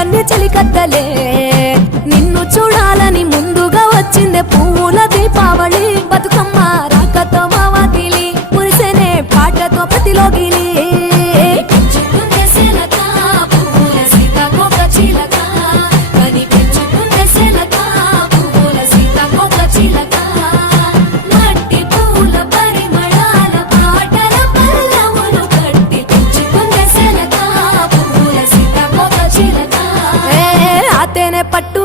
అందాలన్నీ చలికత్తలే నిన్ను చూడాలని ముందుగా వచ్చిందే పువ్వుల దీపావళి బతుకమ్మ రాకతో మావాతిలి మురిసెనే పాటతో ప్రతిలోగిలి పట్టు